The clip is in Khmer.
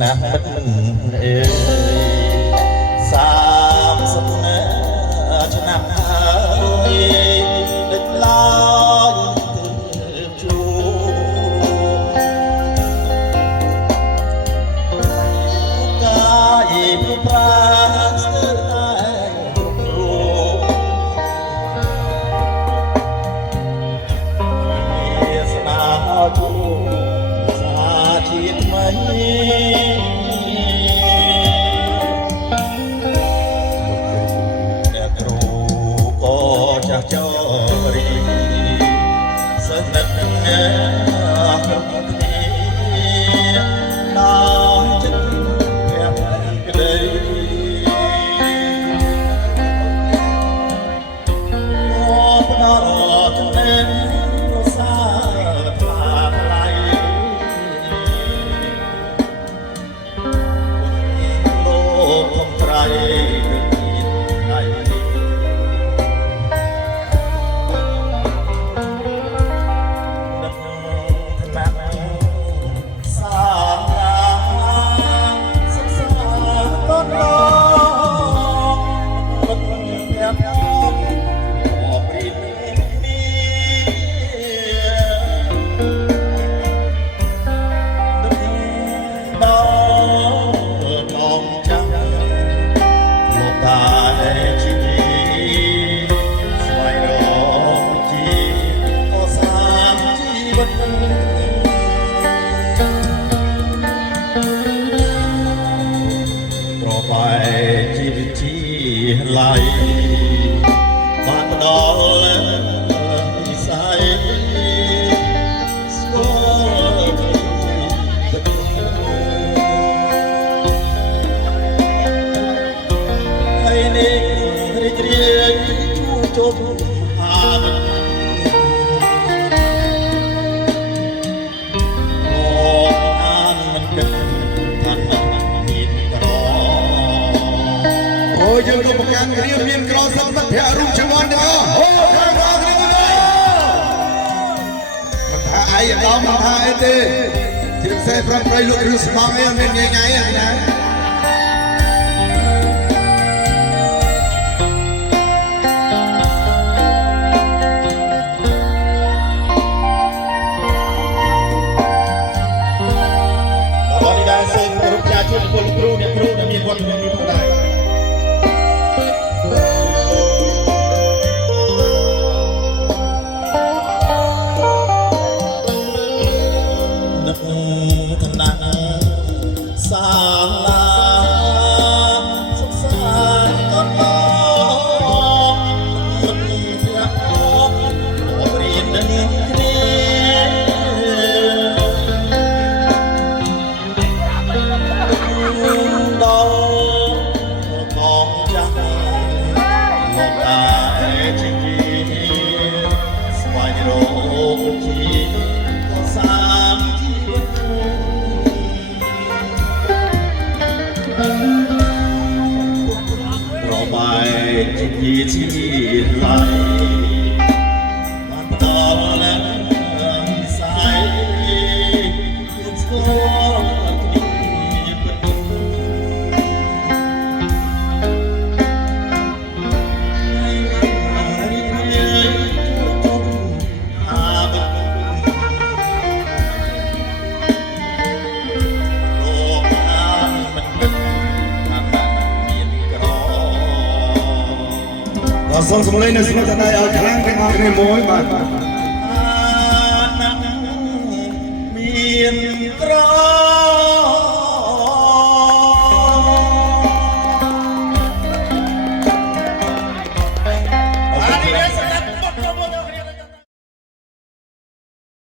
ណាស់មិនអើយ30ឆ្នាំហើយដឹកឡើយទៅជួកាយប្រាស្ទើរតែគ្រប់រូបវាស្នាជួសាជាតិថ្មីចោរីសនិទ្ធគ្រប់គ្នាដល់ចិត្តព្រះក្តីអូផ្ដល់ចំណេញប្រសាថ្លាថ្លៃលោកធំត្រៃជីវិតជាឡៃបានដល់និស័យស្គាល់ទឹកហើយនេះរីករាយជួបជុំហាវិញយើងទៅប្រកាន់រៀបមានក្រសឹកមិត្តភក្តិរួមជំនាន់ទាំងអស់អូខាងក្រគ្នាមិនថាអីដល់មិនថាអីទេជាពិសេសប្រឹងប្រែងលោកគ្រូស្មងអីមិនងាយងាយទេណាបងនេះដែរសូមគោរពចាជួបពលគ្រូអ្នកគ្រូដែលមានវត្តមានផងដែរសាលាសុខសាន្តក៏ដល់មិនប្រាក់អបរៀននឹងគ្នាដល់ផងចាស់មកតាជាស្វែងរកជាសាមជីវិតប្របាយជាជីឡៃបានដល់នឹងនិស័យស្គាល់គ្នាពិតរីករាយជុំហាវិញលោកអានមិនគិតសូមសម្លេងនៅស្មារតីឲ្យខ្លាំងទាំងអស់គ្នាមួយបាទ